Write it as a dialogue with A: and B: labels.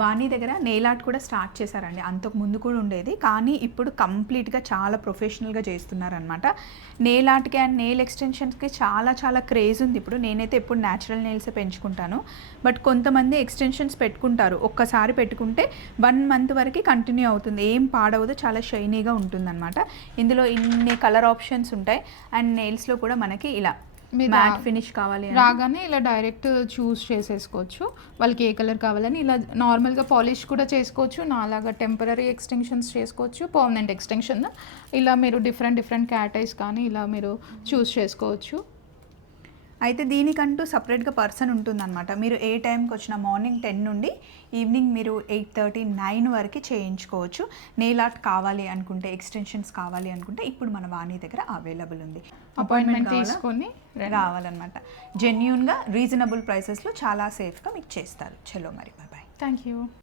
A: వాణి దగ్గర nail art కూడా start చేశారండి. అంతకు ముందు కూడా ఉండేది. కానీ ఇప్పుడు కంప్లీట్గా చాలా ప్రొఫెషనల్గా చేస్తున్నారనమాట నెయిల్ ఆర్ట్కి అండ్ నెయిల్ ఎక్స్టెన్షన్స్కి చాలా చాలా క్రేజ్ ఉంది ఇప్పుడు. నేనైతే ఎప్పుడు న్యాచురల్ నెయిల్సే పెంచుకుంటాను. బట్ కొంతమంది ఎక్స్టెన్షన్స్ పెట్టుకుంటారు. ఒక్కసారి పెట్టుకుంటే వన్ మంత్ వరకు కంటిన్యూ అవుతుంది. ఏం పాడవదు. చాలా షైనీగా ఉంటుందన్నమాట. ఇందులో ఇన్ని కలర్ ఆప్షన్స్ ఉంటాయి. అండ్ నెయిల్స్లో కూడా మనకి ఇలా మ్యాట్ ఫినిష్ కావాలి
B: రాగానే ఇలా డైరెక్ట్ చూస్ చేసేసుకోవచ్చు. వాళ్ళకి ఏ కలర్ కావాలని ఇలా నార్మల్గా పాలిష్ కూడా చేసుకోవచ్చు. నాలాగా టెంపరీ ఎక్స్టెన్షన్స్ చేసుకోవచ్చు. Permanent extension. ఇలా మీరు డిఫరెంట్ డిఫరెంట్ క్యాటైస్ కానీ ఇలా మీరు చూస్ చేసుకోవచ్చు.
A: అయితే దీనికంటూ సపరేట్గా పర్సన్ ఉంటుందన్నమాట. మీరు ఏ టైంకి వచ్చిన మార్నింగ్ టెన్ నుండి ఈవినింగ్ మీరు ఎయిట్ థర్టీ నైన్ వరకు చేయించుకోవచ్చు. నెయిల్ ఆర్ట్ కావాలి అనుకుంటే ఎక్స్టెన్షన్స్ కావాలి అనుకుంటే ఇప్పుడు మన వాణి దగ్గర అవైలబుల్ ఉంది.
B: అపాయింట్మెంట్? తీసుకొని
A: రావాలన్నమాట. జెన్యున్గా రీజనబుల్ ప్రైసెస్లో చాలా సేఫ్గా మీకు చేస్తారు. చలో మరి బాయ్
B: థ్యాంక్ యూ